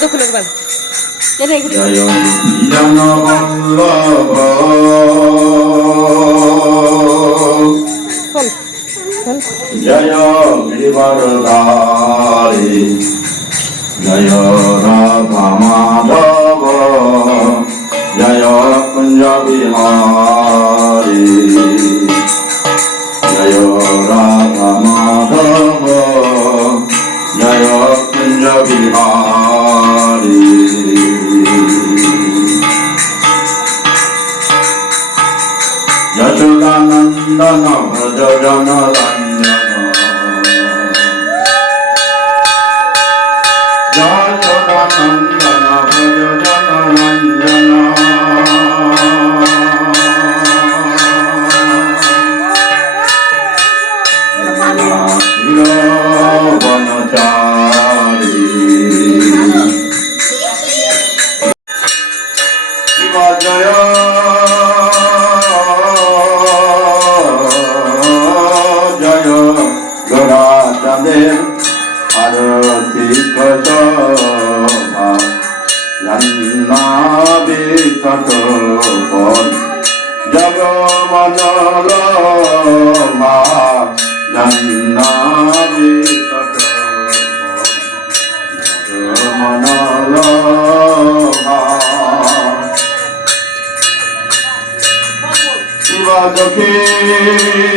জুতো খুলে দেবেন জয় বিবরদারি জয় রাম মাধব জয় কুঞ্জ বিহার Yajananda Namadaranala আরতি কসমা জন্নাবি তটপন জগমনোরমা জন্নাবি শিব দক্ষিণ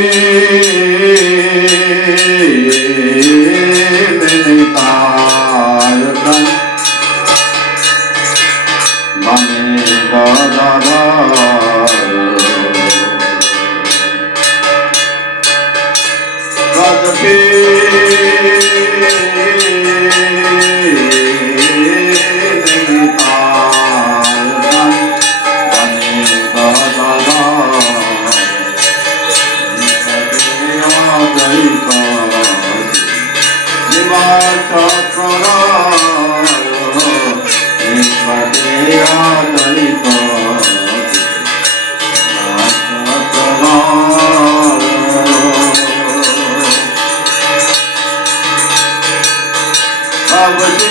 da da da I was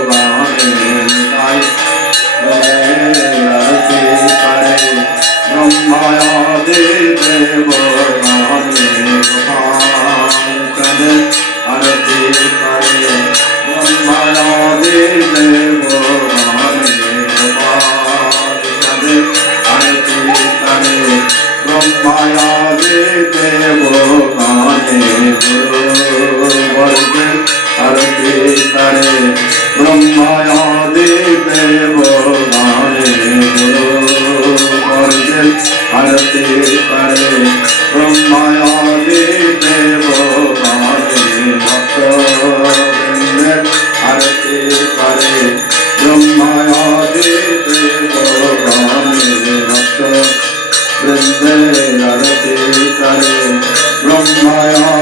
my heart.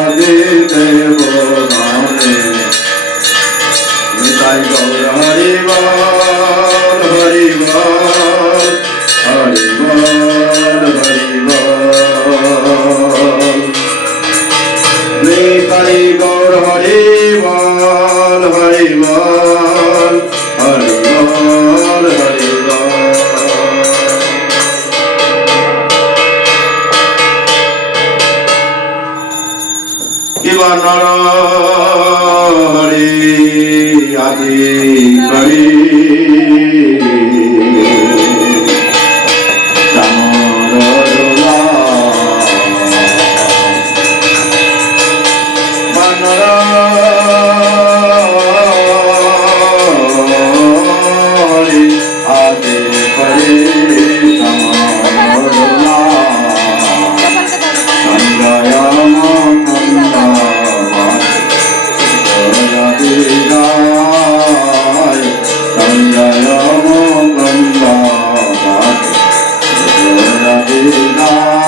আদি Krishna.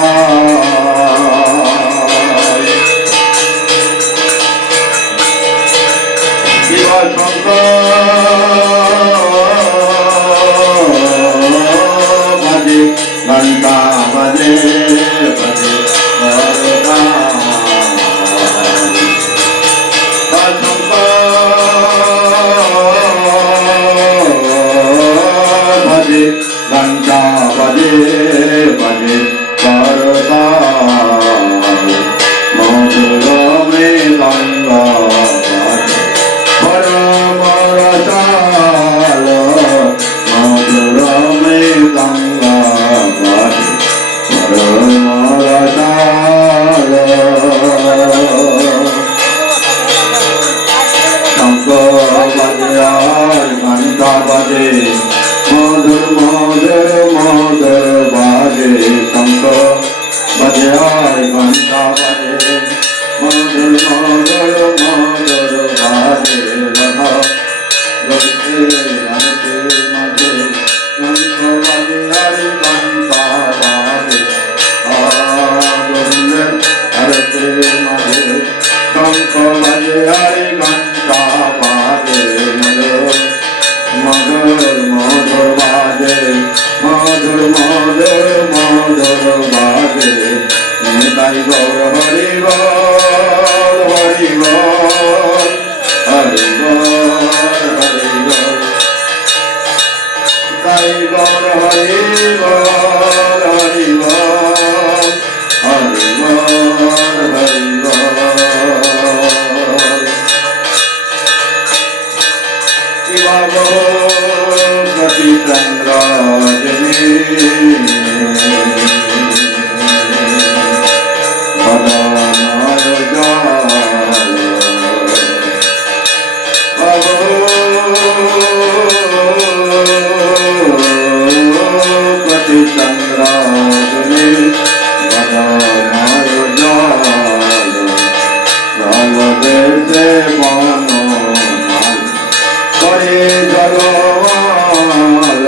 করে জলমাল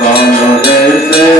জলদেশে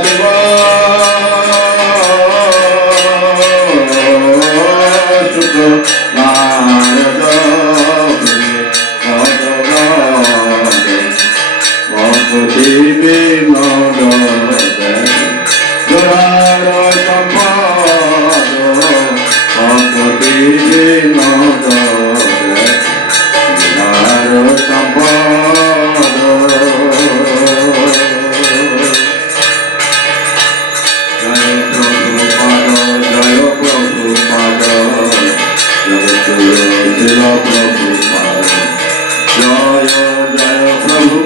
Shiva. জয় জয় প্রভু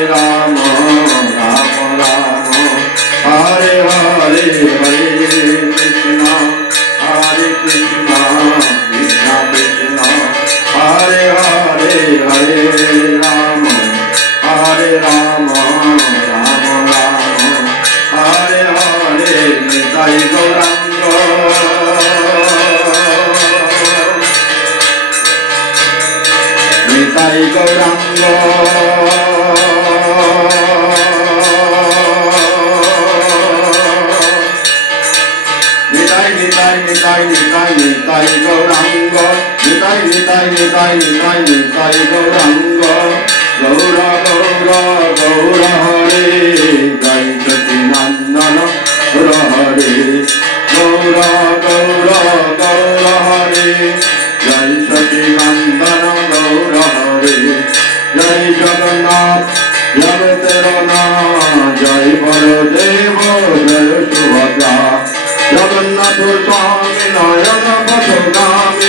Hare Rama নিতাই নিতাই নিতাই নিতাই নিতাই গৌরাঙ্গ নিতাই নিতাই নিতাই নিতাই নিতাই গৌরাঙ্গ গৌর গৌর গৌর হরে গাই যতি নন্দন গৌর হরে গৌরা সুতন নয়ন বদনাম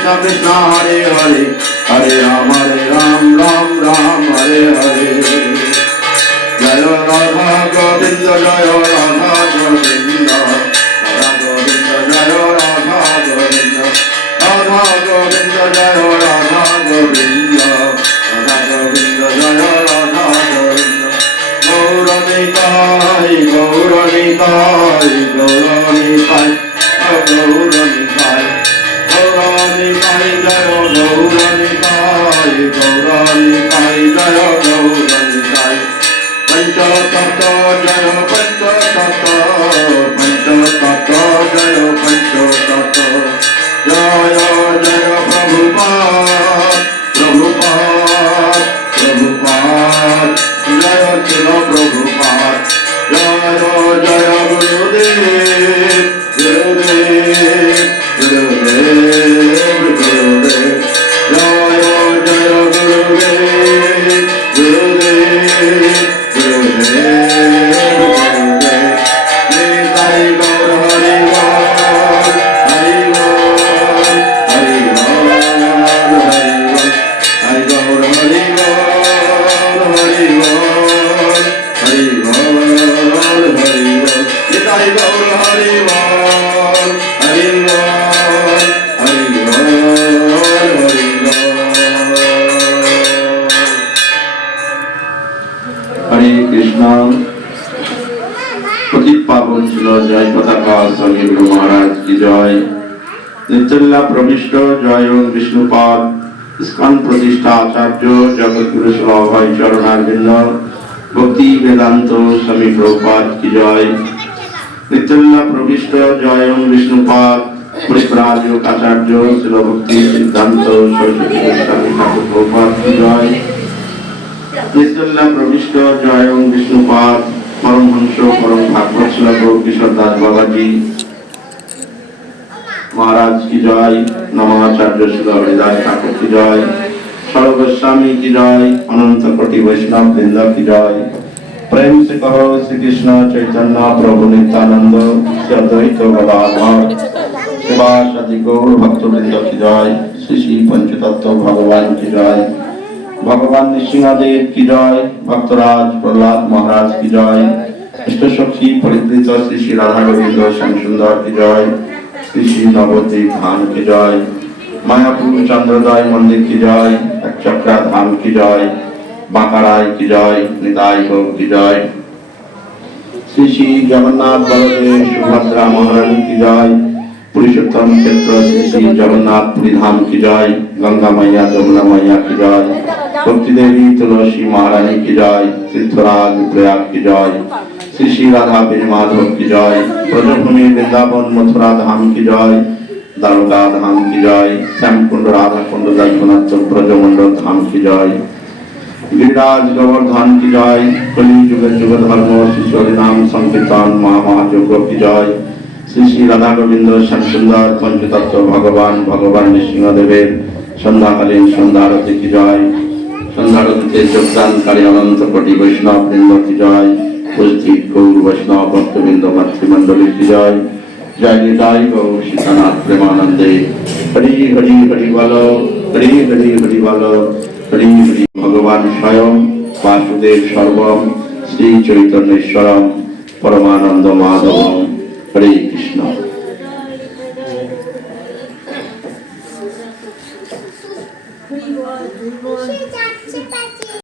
Krishna Krishna Hare Hare Hare Ram Hare Ram Ram Ram Hare Hare Jaya Radha Govinda Jaya Radha Govinda গৌরানি পাই জয় গৌরানি পাই গৌরানি পাই জয় জয় জয় পতাকা স্বামী গুরু মহারাজ কি জয় নিত্যল্লা প্রবিষ্ট জয় ওম বিষ্ণুপাদ ইস্কন প্রতিষ্ঠা আচার্য জগৎগুরু সভায় চরণার্বিন্দ ভক্তি বেদান্ত স্বামী প্রভুপাদ কি জয় নিত্যল্লা প্রবিষ্ট জয় ওম বিষ্ণুপাদ পরিপ্রাজক আচার্য শিল ভক্তি সিদ্ধান্ত সরস্বতী গোস্বামী ঠাকুর প্রভুপাদ কি জয় নিত্যল্লা প্রবিষ্ট জয় ওম বিষ্ণুপাদ পরমহংস পরম ভাগবত শিলা কিশোর দাস বাবাজি। মহারাজ কি জয়? নমাচার্য শিলাবলী দাস ঠাকুর কি জয়? সর্বস্বামী কি জয়? অনন্ত কোটি বৈষ্ণব বৃন্দ কি জয়? প্রেম সে কহ শ্রীকৃষ্ণ চৈতন্য প্রভু নিত্যানন্দ, শ্রী গদাধর সেবা সাদি ভক্তবৃন্দ কি জয়? শ্রী শ্রী পঞ্চতত্ত্ব ভগবান কি জয়? ভগবান নৃসিংহদেব কি জয় ভক্তরাজ প্রহ্লাদ মহারাজ কি জয় ইষ্টসখী পরিকৃত শ্রী শ্রী রাধা গোবিন্দ শ্যাম সুন্দর কি জয় শ্রী শ্রী নবদ্বীপ ধাম কি জয় মায়াপুর চন্দ্রদয় মন্দির কি জয় এক চক্রা ধাম কি জয় বাঁকারায় কি জয় নিতাই হোক কি জয় শ্রী শ্রী জগন্নাথ বলদেব সুভদ্রা মহারানী কি জয় পুরুষোত্তম ক্ষেত্র শ্রী শ্রী জগন্নাথ পুরী ধাম কি জয় গঙ্গা মাইয়া যমুনা মাইয়া কি জয় ভক্তি দেবী তুলসী মহারানী কি জয়, তীর্থরাজ প্রয়াগ কি জয়, শ্রী শ্রী রাধা বীর মাধব কি জয় ব্রজভূমি বৃন্দাবন মথুরা ধাম কি জয় দ্বারকা ধাম কি জয়, শ্যামকুণ্ড রাধা কুণ্ড জগন্নাথ ব্রজমণ্ডল ধাম কি জয়, গিরিরাজ গোবর্ধন কি জয় কলি যুগে যুগ ধর্ম শিশু নাম সংকীর্তন মহা মহাযজ্ঞ কি জয়, শ্রী শ্রী রাধা গোবিন্দ শ্যাম সুন্দর পঞ্চতত্ত্ব ভগবান ভগবান নৃসিংহদেবের সন্ধ্যাকালীন সন্ধ্যারতি কি জয় সন্ধ্যারতিতে যোগদানকারী অনন্ত কোটি বৈষ্ণব বৃন্দ কি জয়? উপস্থিত গৌর বৈষ্ণব ভক্তবৃন্দ মাতৃমণ্ডলী কি জয়? জয় নিতাই গৌর সীতানাথ প্রেমানন্দে। হরি হরি হরি বল, হরি হরি হরি বল, হরি হরি ভগবান স্বয়ং, বাসুদেব সর্বম, শ্রী চৈতন্যেশ্বরম, পরমানন্দ মাধবম। হরে কৃষ্ণ।